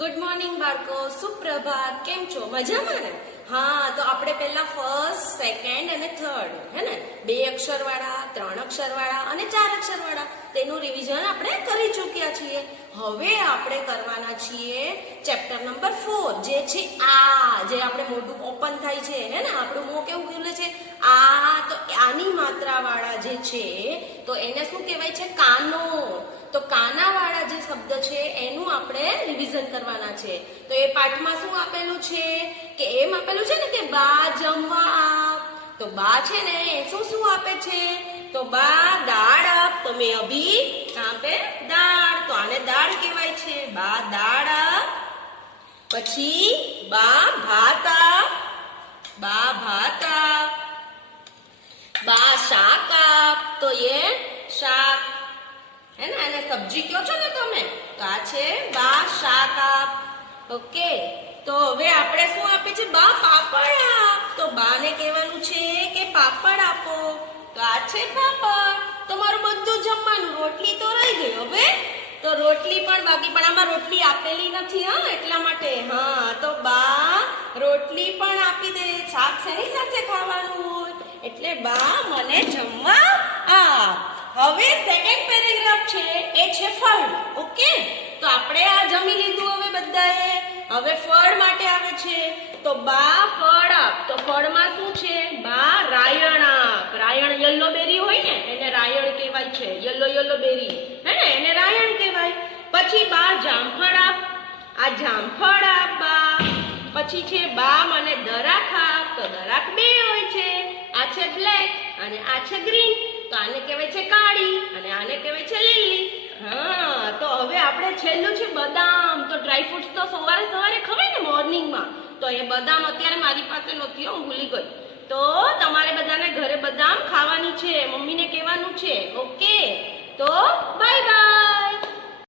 Good morning બાળકો, સુપ્રભાત. કેમ છો? મજામાં ને? હા, તો આપણે પહેલા ફર્સ્ટ, સેકન્ડ અને થર્ડ હે ને 2 અક્ષર વાળા, 3 અક્ષર વાળા અને 4 અક્ષર વાળા તેનું રિવિઝન આપણે કરી ચૂક્યા છીએ. હવે આપણે કરવાના છીએ ચેપ્ટર નંબર 4 જે છે આ, જે આપણે મોઢું ઓપન થાય છે હે ને, આપણું મોં કેવું ખુલે છે આ. તો આની માત્રા વાળા જે છે તો એને શું કહેવાય છે? કાનો. તો કાના વાળા જે શબ્દ છે એનું આપણે રિવિઝન કરવાના છે. તો એ પાઠમાં શું આપેલું છે કે એમ આપેલું છે ને કે બા જમવા આપ. તો બા છે ને એ શું શું આપે છે? તો બા દાળ આપ. તો મેં અભી કહાં પે દાળ. તો આને દાળ કહેવાય છે. બા દાળ આપ. પછી બા ભાત આપ. બા ભાત આપ. બા શાક આપ. તો એ શાક है ना, એને સબ્જી કહો છો ને તમે, તો આ છે બા શાક આપ. ઓકે, તો હવે આપણે શું આપે છે? બા પાપડ આપ. તો બાને કહેવાનું છે કે પાપડ આપો. તો આ છે પાપડ. તો મારું બધું જમવાનું, રોટલી તો રહી ગઈ. હવે તો રોટલી પણ બાકી, પણ આમાં રોટલી આપેલી નથી હા, એટલા માટે. હા, તો બા રોટલી પણ આપી દે. શાક શેની સાથે ખાવાનું હોય એટલે બા મને જમવા આપ. હવે સેકન્ડ પેરેગ્રાફ છે એ છે ફળ. ઓકે, તો આપણે આ જમી લીધું હવે બધાએ. હવે ફળ માટે આવે છે. તો બા ફળ આપ. તો ફળમાં શું છે? બા રાયણ આપ. રાયણ યલો બેરી હોય ને એને રાયણ કહેવાય છે. યલો બેરી હે ને એને રાયણ કહેવાય. પછી બા જામફળ આપ. આ જામફળ આપ બા. પછી છે બા મને દરાક આપ. તો દરાક 2 હોય છે. આ છે બ્લેક અને આ છે ગ્રીન. તો આને કહેવાય છે કાળી અને આને કહેવાય છે લીલી. હા, તો હવે આપણે છેલ્લું છે બદામ. તો ડ્રાય ફ્રૂટ્સ તો સવારે ખવાય ને મોર્નિંગમાં. તો એ બદામ અત્યારે મારી પાસે નથી, હું ભૂલી ગઈ. તો તમારે બધાને ઘરે બદામ ખાવાની છે, મમ્મીને કહેવાનું છે. ઓકે, તો બાય બાય.